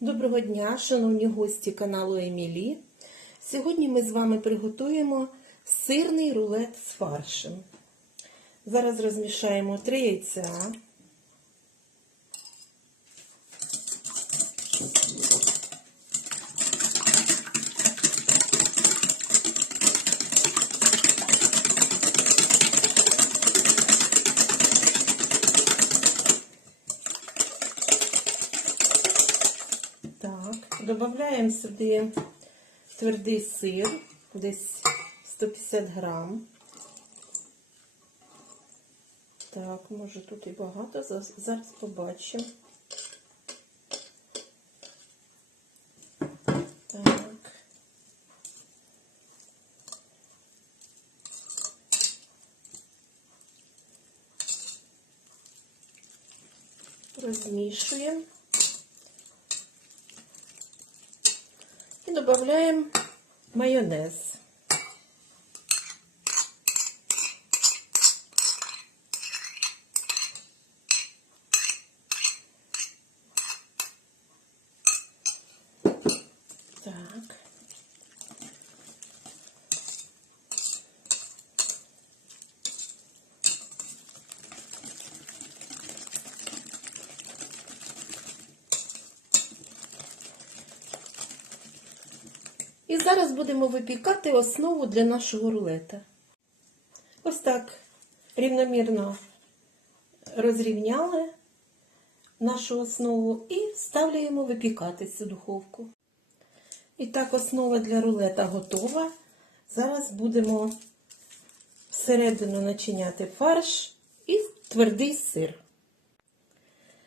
Доброго дня, шановні гості каналу Емілі. Сьогодні ми з вами приготуємо сирний рулет з фаршем. Зараз розмішаємо 3 яйця. Додаємо сюди твердий сир, десь 150 грам. Так, може тут і багато, за- зараз побачимо. Так. Розмішуємо. І добавляем майонез. Так. І зараз будемо випікати основу для нашого рулета. Ось так рівномірно розрівняли нашу основу і ставляємо випікатись у духовку. І так, основа для рулета готова. Зараз будемо всередину начиняти фарш і твердий сир.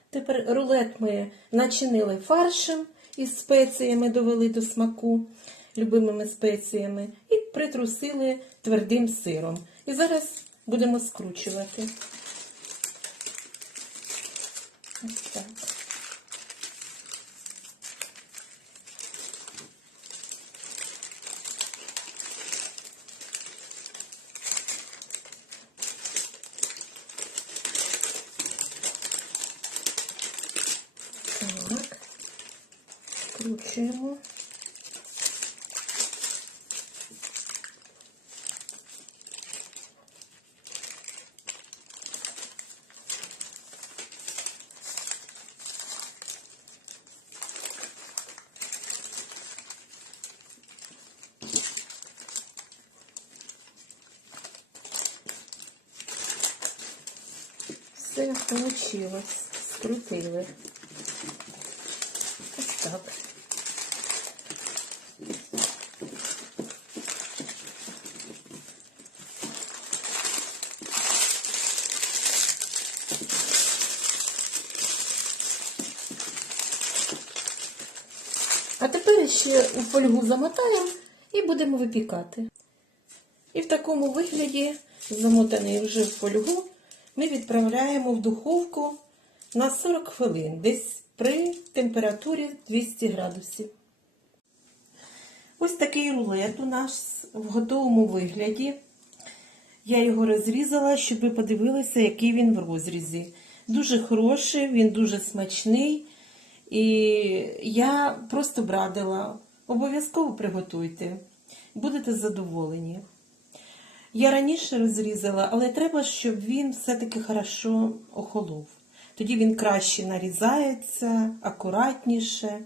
Тепер рулет ми начинили фаршем із спеціями, довели до смаку, любимими спеціями, і притрусили твердим сиром. І зараз будемо скручувати. Ось так. Так. Все вийшло. Скрутили. Ось так. А тепер ще у фольгу замотаємо і будемо випікати. І в такому вигляді, замотаний вже в фольгу, ми відправляємо в духовку на 40 хвилин, десь при температурі 200 градусів. Ось такий рулет у нас в готовому вигляді. Я його розрізала, щоб ви подивилися, який він в розрізі. Дуже хороший, він дуже смачний. І я просто б радила, обов'язково приготуйте, будете задоволені. Я раніше розрізала, але треба, щоб він все-таки хорошо охолов. Тоді він краще нарізається, акуратніше.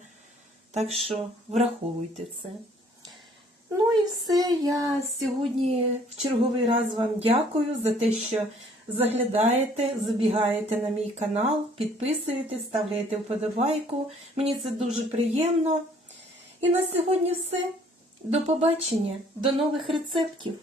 Так що враховуйте це. Ну і все. Я сьогодні в черговий раз вам дякую за те, що заглядаєте, забігаєте на мій канал, підписуєте, ставляєте вподобайку. Мені це дуже приємно. І на сьогодні все. До побачення, до нових рецептів!